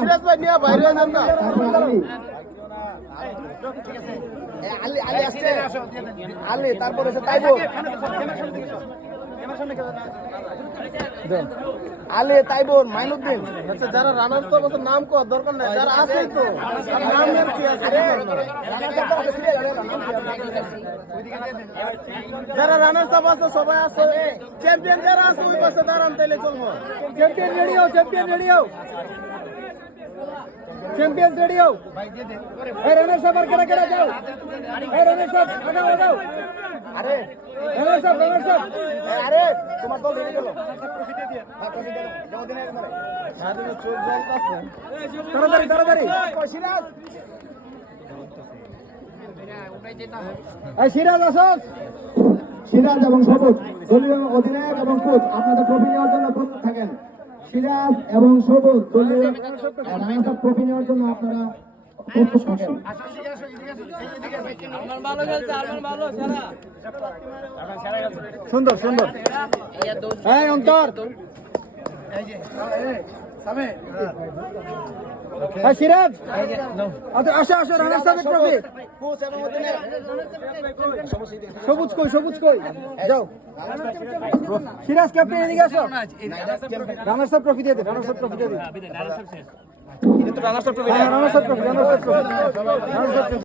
সিরাজ ভাই নিয়ে বাইরে যান না। আলী আলী আসছে, আলী তারপরে এসে তাইবুর, আলী তাইবুর মাইনুদ্দিন। আচ্ছা যারা রানার তো বছর নাম কর দরকার নাই, যারা আছেই তো নামের কি আছে, যারা রানার সব আছে সবাই আছে, চ্যাম্পিয়ন যারা আছে ওই পাশে দাঁড়ান তাইলে চলবো। চ্যাম্পিয়ন রেডি হও, চ্যাম্পিয়ন রেডি হও, চ্যাম্পিয়ন রেডি হও। এই রানার সব আর কেডা কেডা যাও, এই রানার সব আগাও আগাও। আরে রানার সব আরে তোমার দল রেডি গেল, চোখ জ্বলতাছে, তাড়াতাড়ি তাড়াতাড়ি। সিরাজ এই সিরাজ আসস, সিরাজ এবং সবুজ দলীয় অধিনায়ক এবং কোচ আপনাদের ট্রফি নেওয়ার জন্য প্রস্তুত থাকেন। সিরাজ এবং সবুজ দলীয় ট্রফি নেওয়ার জন্য আপনারা প্রস্তুত থাকেন। সুন্দর সুন্দর। এই অন্তর, সিরাজ আসো আসো, রানার সাহেবের ট্রফি। সবুজ কই, সবুজ কই, যাও। সিরাজ ক্যাপ্টেন এদিকে আসো, রানার সাহেব ট্রফি দিয়ে দে, রানার সাহেব ট্রফি দিয়ে দে। রানার সাহেব ট্রফি, রানার সাহেব ট্রফি।